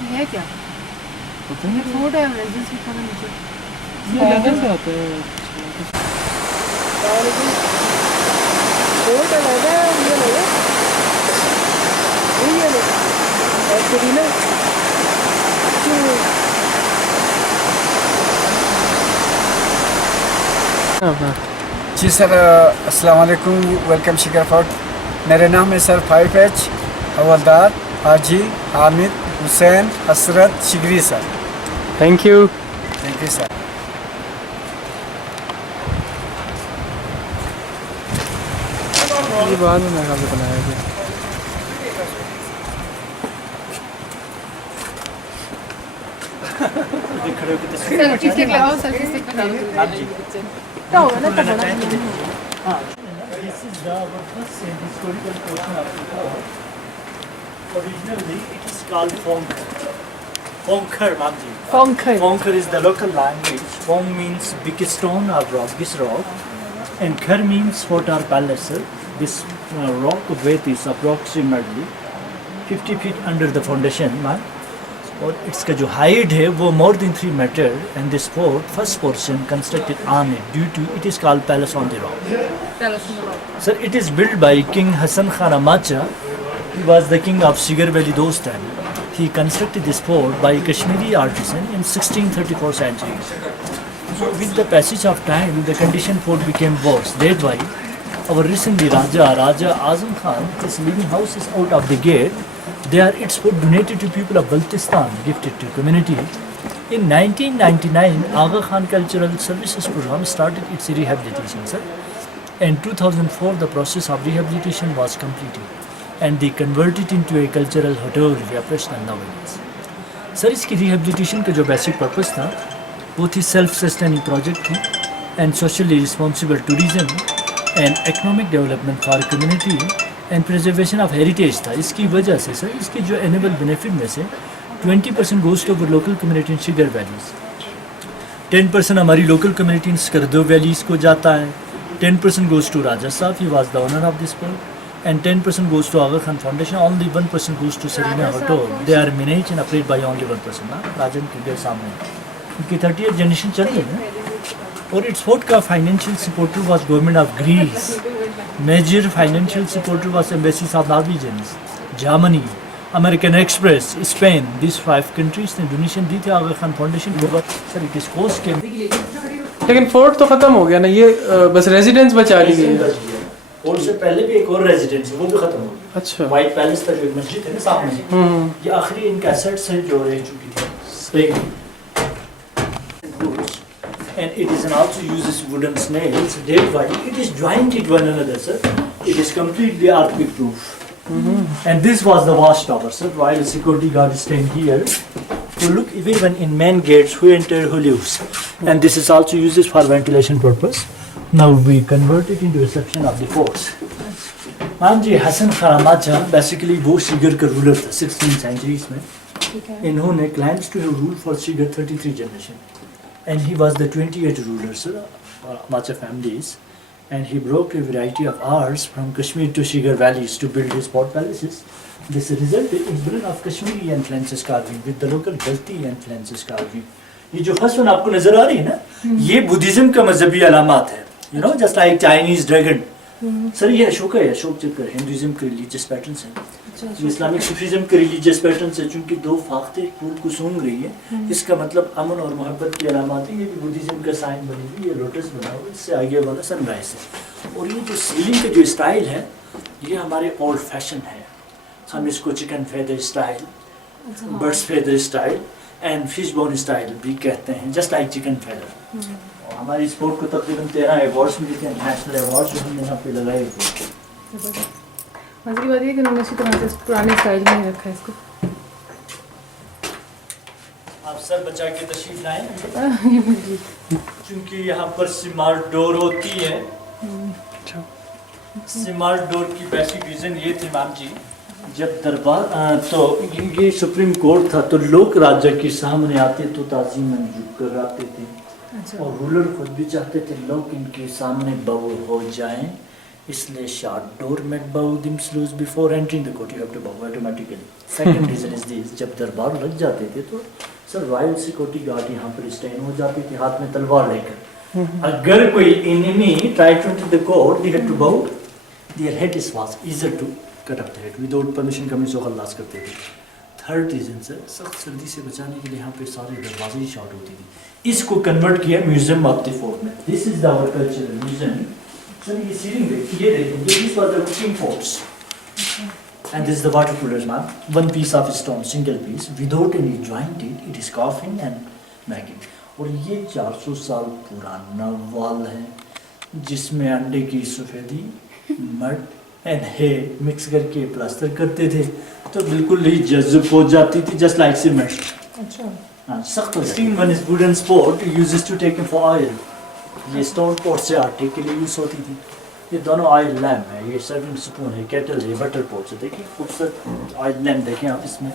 ये है क्या? पता ये नहीं फोर्ट है रेजिडेंस लिखा है नीचे। ये लंदन से आता है। फोर्ट है लगा ये लगा ये लगा एक्चुअली ना हाँ, जी सर, अस्सलाम वालेकुम, वेलकम शिकर फोर्ट। मेरे नाम है सर 5H हवलदार Haji Hamid Hussain Hasrat Shigri sir. Thank you. Thank you sir. ये बाद में मेरे ख्याल से बनाया गया। सेल्फी स्टिक लगाओ, सेल्फी स्टिक पे डालो। हाँ जी। तो होगा ना तो बड़ा This is the first historical portion of the fort. Originally, it is called Fonker. Fonker, Mamji. Fonker. Fonker is the local language. Fong means big stone or rock, this rock. And Kher means fort or palace. This rock width is approximately 50 feet under the foundation. और इसका जो height है वो more than 3 metre and this fort first portion constructed on it due to it is called palace on the rock. Sir it is build by king Hasan Khan Amacha. He was the king of Shigar valley those time. He constructed this fort by Kashmiri artisan in 1634 century. So with the passage of time the condition fort became worse. That's why our recently Raja Azam Khan, his living house is out of the gate. They are its food donated to people of Baltistan, gifted to community. In 1999, Aga Khan Cultural Services Program started its rehabilitation, sir. In 2004, the process of rehabilitation was completed, and they converted into a cultural hotel. We are operational nowadays. Sir, इसकी rehabilitation का जो basic purpose था, वो थी self-sustaining project थी, and socially responsible tourism and economic development for community. And preservation of heritage था. इसकी वजह से सर इसकी जो एनुअल बेनिफिट में से 20% goes to local community in Shigar valleys, 10% हमारी local community in Skardu valleys को जाता है, 10% goes to Raja Sahab, he was the owner of this port, and 10% goes to Aga Khan Foundation. Only 1% goes to Serena hotel. They are manage and operate by only 1%. ना राजन के सामने उनकी 30th generation चल रही है. और इट्स फोर्ट का financial supporter was government of Greece. Major financial supporter was embassies of Norwegian, Germany, American Express, Spain. These 5 countries ने डोनेशन दी थी आगा खान फाउंडेशन को. सर इट इज कोस्ट के लेकिन फोर्ट तो खत्म हो गया ना, ये बस रेजिडेंस बचा ली गई है. फोर्ट से पहले भी एक और रेजिडेंस है, वो भी खत्म हो गया. अच्छा. व्हाइट पैलेस का जो मस्जिद है ना सामने, ये आखिरी इनका एसेट्स है जो रह चुकी थी. And it is also uses wooden snails. That's why it is joined with one another, sir. It is completely earthquake proof. And this was the watchtower, sir. While security guard is staying here, to look even in main gates who enter, who leaves. And this is also used for ventilation purpose. Now we convert it into reception of the forts. Ma'am ji Hasan खरामाचा basically वो शिगर का ruler था 16th centuries में. इन्होंने claims to have ruled for Shigar 33 generation. And he was the 28th ruler, sir, Macha families, and he broke a variety of arts from Kashmir to Shigar valleys to build his port palaces. This resulted in building of Kashmiri influences carving with the local Balti influences carving. ये जो first one आपको नजर आ रही है ना, ये Buddhism का मजहबी अलामत है. You know, just like Chinese dragon. Sir ये अशोक है, अशोक चक्र हिंदुइज्म के रिलीजियस पैटर्न्स हैं. इस्लामिक सूफीज्म के रिलीजियस पैटर्न्स है. चूंकि 2 फाख्ते फूल को सूंघ रही है, इसका मतलब अमन और मोहब्बत की अलामत है. ये भी बुद्धिज्म का साइन बनी हुई, ये लोटस बना हुआ, इससे आगे वाला सनराइज है. और ये जो सीलिंग का जो स्टाइल है, ये हमारे ओल्ड फैशन है. हम इसको chicken feather style, birds feather style and fish bone style भी कहते हैं, जस्ट लाइक चिकन फेदर. हमारी स्पोर्ट को तकरीबन 13 अवार्ड्स मिले थे, नेशनल अवार्ड्स जो हमने यहाँ पे लगाए थे. मजे की बात ये कि उन्होंने इसी तरह से पुराने स्टाइल में ही रखा है इसको. आप सर बचा के तशरीफ लाएं. क्योंकि यहाँ पर सिमार डोर होती है. सिमार डोर की बेसिक रीज़न ये थी मैम जी, जब दरबार तो ये सुप्रीम कोर्ट था, तो लोग राजा के सामने आते तो ताज़ीमन झुक कर आते थे. और रूलर खुद भी चाहते थे लोग इनके सामने बव हो जाएं, इसलिए short door mat bow themselves before entering the court you have to bow automatically. Second reason is this, जब दरबार लग जाते थे तो सर रॉयल सिक्योरिटी गार्ड यहाँ पर स्टैंड हो जाती थी हाथ में तलवार लेकर। अगर कोई enemy try to enter the court they had to bow their head is was easier to cut off the head without permission coming so खल्लास करते थे। थर्ड रीजन सर सख्त सर्दी से बचाने के लिए यहाँ पे सारे दरवाजे ही शॉर्ट होती थी। इसको कन्वर्ट किया म्यूजियम ऑफ द फोर्ट में। This is our cultural museum. Sir ये सीलिंग देखिए, ये देखिए this was the cooking pots and this is the water coolers ma'am. One piece of stone, single piece, without any jointed, it is coughing and making. और ये 400 साल पुराना wall है जिसमें अंडे की सफेदी मड एंड हे मिक्स करके प्लास्टर करते थे तो बिल्कुल ही जज्ब हो जाती थी, जस्ट लाइक सीमेंट। अच्छा, हाँ सख्त हो जाती। One is wooden sport used to take for oil. ये स्टोन पोट से आटे के लिए यूज होती थी। ये दोनों ऑयल लैम्प है, ये सर्विंग स्पून है, केटल है, बटर पोट है। देखिए खूबसूरत ऑयल लैम्प देखें आप इसमें।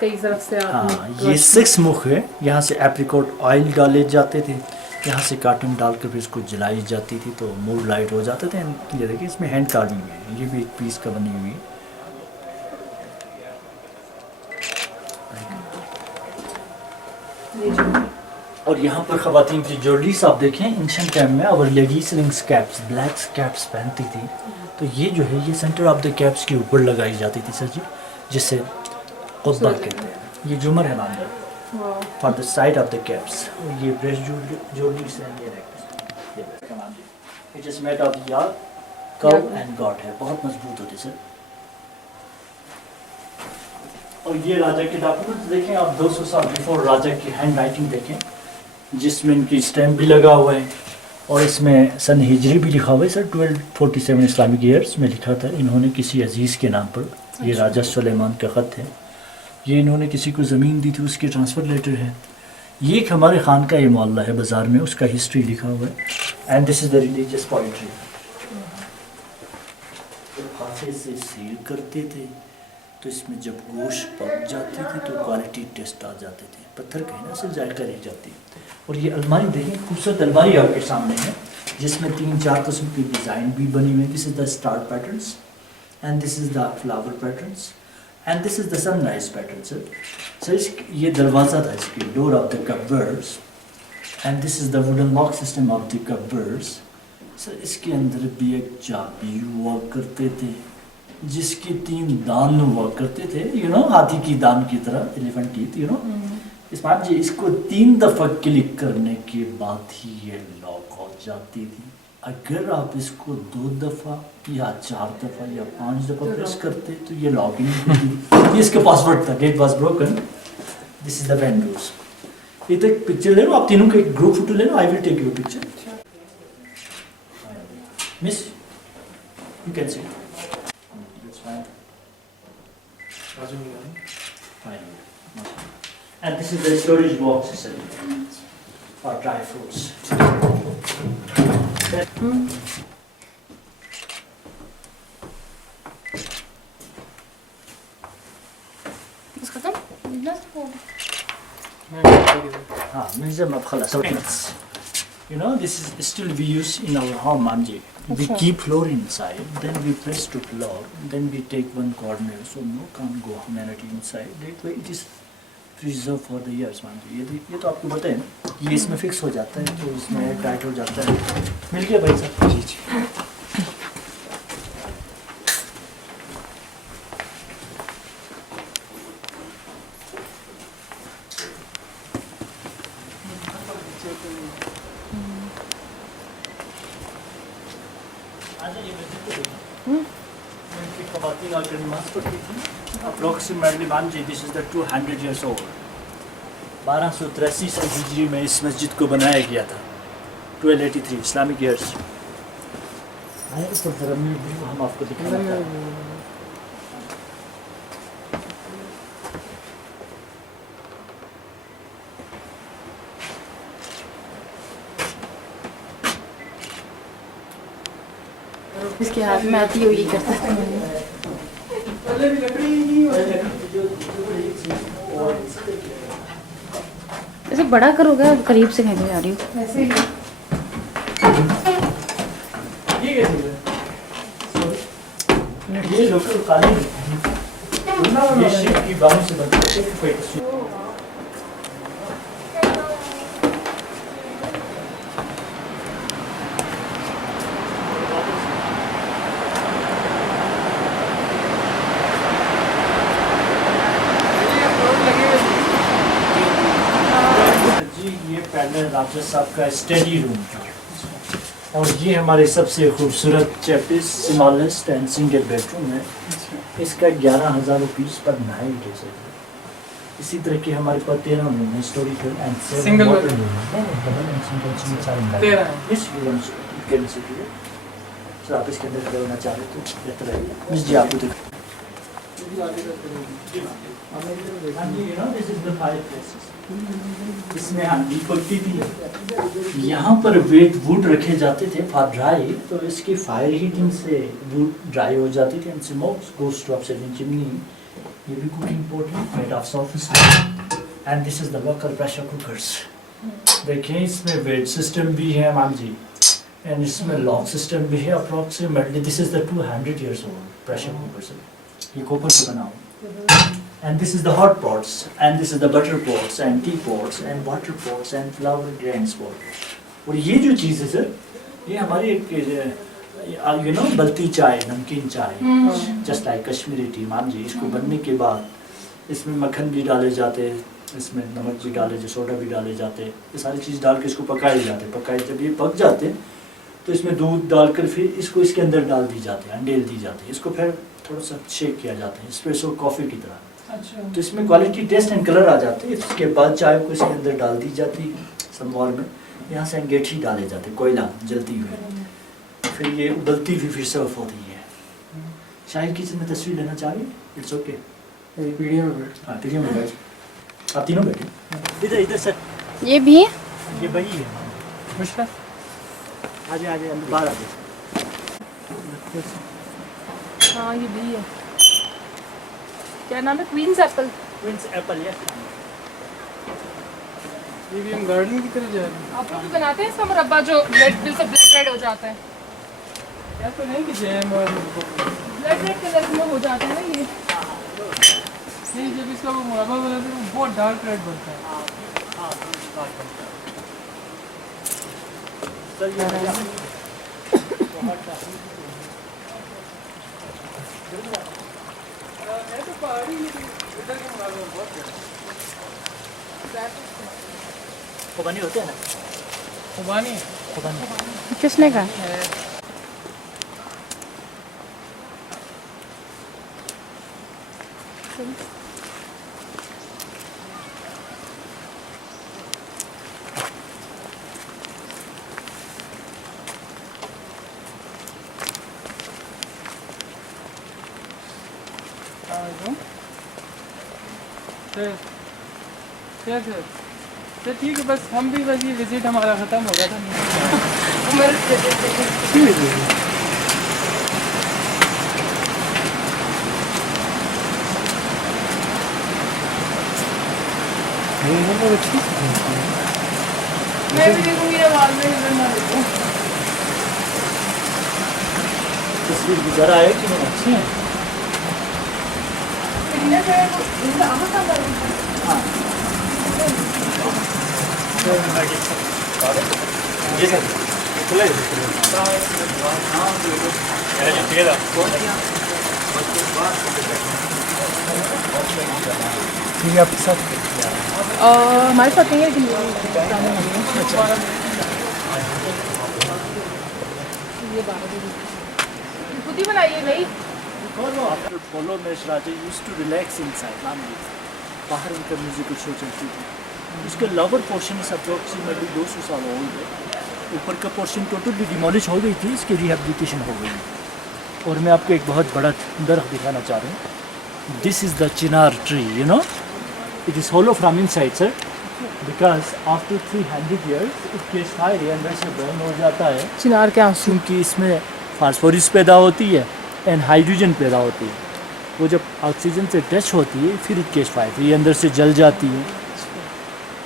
कई तरफ से हाँ ये 6 मुख है। यहाँ से एप्रिकॉट ऑयल डाले जाते थे, यहाँ से कार्टन डालकर फिर इसको जलाई जाती थी तो मूड लाइट हो जाते थे। ये देखिए इसमें हैंड कार्विंग है, ये भी एक पीस का बनी हुई है। और यहाँ पर ख़वातीन की ज्वेलरीज आप देखें एंशिएंट टाइम में और ladies rings caps black caps पहनती थी तो ये जो है ये सेंटर ऑफ द कैप्स के ऊपर लगाई जाती थी सर जी, जिससे खुतबा कहते हैं। ये झूमर है नाम for the side of the caps. और ये ब्रेस ज्वेलरीज है, ये it is made of yard कव एंड गॉड है, बहुत मजबूत होती सर। और ये राजा के डॉक्यूमेंट्स देखें आप 200 साल बिफोर राजा की हैंड राइटिंग देखें जिसमें इनकी स्टैम्प भी लगा हुआ है और इसमें सन हिजरी भी लिखा हुआ है सर। 1247 इस्लामिक ईयर्स में लिखा था इन्होंने किसी अजीज़ के नाम पर। ये राजा सुलेमान का ख़त है, ये इन्होंने किसी को ज़मीन दी थी उसके ट्रांसफ़र लेटर है। ये एक हमारे खान का ये मोहल्ला है बाज़ार में, उसका हिस्ट्री लिखा हुआ है। And this is the religious poetry. फांसे से सील करते थे तो इसमें जब गोश्त पक जाती थी तो क्वालिटी टेस्ट आ जाते थे, पत्थर कहना से जायका रह जाती। और ये अलमारी देखें, खूबसूरत अलमारी आपके सामने है जिसमें 3-4 किस्म की डिज़ाइन भी बनी हुई है। This is the star patterns and this is the flower patterns and this is the sunrise pattern sir. ये दरवाज़ा था इसकी, door of the covers and this is the wooden lock system of the covers sir. इसके अंदर भी एक चाबी हुआ करते थे जिसके 3 दान हुआ करते थे, यू नो हाथी की दान की तरह, elephant teeth, you know. Ismail ji इसको 3 दफ़ा क्लिक करने के बाद ही ये लॉक हो जाती थी। अगर आप इसको 2 दफ़ा या 4 दफ़ा या 5 दफ़ा प्रेस करते तो ये लॉक ही नहीं होती। ये इसका पासवर्ड था, gate was broken. This is the windows. ये तो एक पिक्चर ले लो आप तीनों का, एक ग्रुप फोटो ले लो। I will take your picture miss, you can see. And this is the storage box for dry fruits. बस खत्म? हाँ, museum of Khalas. You know, this is still we use in our home, Manji. We keep floor inside, then we press to floor, then we take one corner, so no can't go humanity inside. That way it is preserved for the years, Manji. ये तो आपको पता है ना, ये इसमें fix हो जाता है तो इसमें टाइट हो जाता है। मिल गया भाई साहब? जी जी। Approximately Manji, this is the 200 years old. 1283 से हिजरी में इस मस्जिद को बनाया गया था। 1283 इस्लामिक ईयर्स। आए ऊपर जरा में हम आपको दिखाएंगे। इसके हाथ में आती है ये करता है। ऐसे बड़ा करोगे, करीब से मैं जा रही हूँ। ये कैसे हुआ? लोकल कालीन ये शिप की बालों से बनती है। एक कोई तस्वीर जी, ये पहले राजा साहब का स्टडी रूम था और ये हमारे सबसे खूबसूरत चेपिस स्मॉलेस्ट एंड सिंगल बेडरूम है। इसका 11,000 रुपीज़ पर नाइट है सर। इसी तरह के हमारे पास 13 रूम है, historical and Single double bed? And single सारे 13 है। इस कैन सिटी है सर। आप इसके अंदर करना चाह रहे तो बेहतर रहेगा। मिस जी आपको दिखा इसमें हंडी पकती थी। यहाँ पर वेट वुड रखे जाते थे फॉर ड्राई, तो इसकी फायर हीटिंग से वुड ड्राई हो जाती थी and smoke goes to upside chimney. ये भी कुकिंग पॉट है made of soft stone and this is the worker pressure cookers. देखिए इसमें वेट सिस्टम भी है मैम जी एंड इसमें लॉक सिस्टम भी है। Approximately this is the 200 years old pressure cookers. ये कॉपर से बना हुआ and this is the hot pots and this is the butter pots and tea pots and water pots and flour grains pot। और ये जो चीज़ है sir, ये हमारी एक यू नो बलती चाय, नमकीन चाय, जस्ट लाइक कश्मीरी टी मान जी। इसको बनने के बाद इसमें मक्खन भी डाले जाते, इसमें नमक भी डाले जाते, सोडा भी डाले जाते, ये सारी चीज़ डाल के इसको पकाए जाते। पकाए जब ये पक जाते तो इसमें दूध डालकर फिर इसको इसके अंदर डाल दी जाती है, अंडेल दी जाती है। इसको फिर थोड़ा सा शेक किया जाता है स्पेशल कॉफ़ी की तरह। तो इसमें क्वालिटी टेस्ट एंड कलर आ जाते हैं। इसके बाद चाय को इसके अंदर डाल दी जाती है समवार में। यहाँ से अंगेठी डाले जाते, कोयला जलती हुई, फिर ये उबलती हुई फिर सर्व होती है। शाही किचन में तस्वीर लेना चाहिए, इट्स ओके। पीढ़ी में बैठ। हाँ टीवी में बैठ, आप तीनों बैठे इधर इधर सर। ये भी है? ये वही है। मुश्किल आजे आजे बाहर आजे। हाँ ये भी है। क्या नाम है? Queen's Apple. क्वींस एप्पल है। ये भी हम गार्डन की तरफ जा रहे हैं। आप लोग भी बनाते हैं इसका मुरब्बा जो ब्लड बिल से ब्लड रेड हो जाता है? क्या तो नहीं कि जैम और ब्लड रेड कलर में हो जाता है ना ये। नहीं, जब इसका वो मुरब्बा बनाते हैं वो बहुत डार्क रेड बनता है। सर ये खुबानी होते हैं ना? खुबानी खुबानी किसने कहा? सर ठीक है, बस हम भी बस ये विजिट हमारा ख़त्म हो गया था। मैं भी देखूंगी ना बाद में, नजर ना देखूं। तस्वीर गुजारा है कि नहीं? अच्छी है। इतने से इनका आमा का बड़ा हाँ जी सर। खुला फिर आपके साथ हमारे साथ नहीं है लेकिन ये खुद ही बनाइए भाई। After Polo Mesh Raja used to relax inside Lamli. बाहर उनका म्यूजिकल शो चलती थी। उसका लोअर पोर्शन इस अप्रोक्सीमेटली 200 साल ओल्ड है। ऊपर का पोर्शन टोटली डिमोलिश हो गई थी, इसकी रिहेबिलिटेशन हो गई। और मैं आपको एक बहुत बड़ा दरख्त दिखाना चाह रहा हूँ। This is the chinar tree, you know it is hollow from inside sir, because after 300 years it gets fire अंदर से बर्न हो जाता है। चिनार के आंसू। क्योंकि इसमें फास्फोरस पैदा होती है एंड हाइड्रोजन पैदा होती है। वो जब ऑक्सीजन से टच होती है फिर इट कैच फायर, ये अंदर से जल जाती है,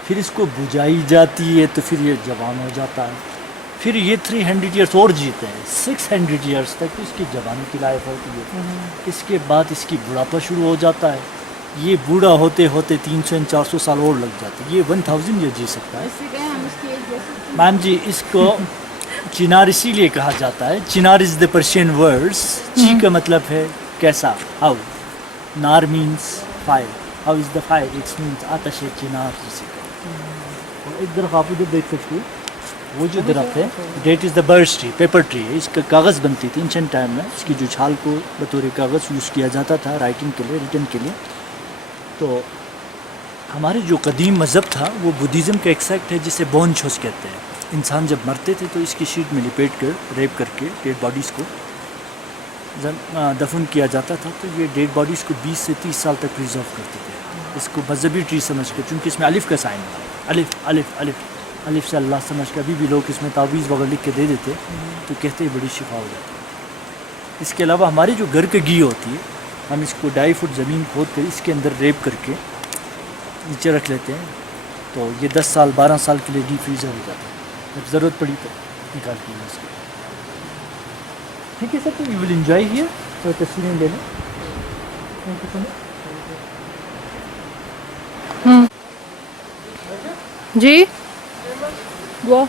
फिर इसको बुझाई जाती है तो फिर ये जवान हो जाता है। फिर ये 300 ईयर्स और जीते हैं, 600 ईयर्स तक इसकी जवानी की लाइफ होती है। इसके बाद इसकी बुढ़ापा शुरू हो जाता है, ये बूढ़ा होते होते 300-400 साल और लग जाते हैं, ये 1000 ईयर जी सकता है। मैम जी, इसको चिनार इसीलिए कहा जाता है, chinar is the Persian words, ची का मतलब है कैसा, हाउ, नार means fire, how is the fire, it's means आतश चिनार जिसे कहते हैं। एक तरफ आप उधर देख सकते हो, वो जो दरख्त है, that is the birch tree, paper tree है, इसका कागज़ बनती थी एंशिएंट टाइम में, इसकी जो छाल को बतौर कागज़ यूज़ किया जाता था राइटिंग के लिए, रिटन के लिए। तो हमारे जो कदीम मज़हब था वो बुद्धिज़्म का एक सेक्ट है जिसे बोन छोस कहते हैं। इंसान जब मरते थे तो इसकी शीट में लिपेट कर रेप करके डेड बॉडीज़ को दफन किया जाता था। तो ये डेड बॉडीज़ को 20 से 30 साल तक प्रिजर्व करते थे। इसको मजहबी ट्री समझ कर, चूँकि इसमें अलिफ का साइन है, अलिफ अलिफ अलिफ अलिफ से अल्लाह समझ कर अभी भी लोग इसमें तावीज़ वगैरह लिख के दे देते, तो कहते हैं बड़ी शिफा हो जाती है। इसके अलावा हमारी जो घर की घी होती है, हम इसको 2.5 फुट ज़मीन खोद कर इसके अंदर रेप करके नीचे रख लेते हैं, तो ये 10 साल 12 साल के लिए डीप फ्रीज़र हो जाता है, जब ज़रूरत पड़ी तो निकाल के यूज़ करें। ठीक है सर, तो यू विल एंजॉय हियर, तो तस्वीरें ले लें। Thank you so much. जी, वाह।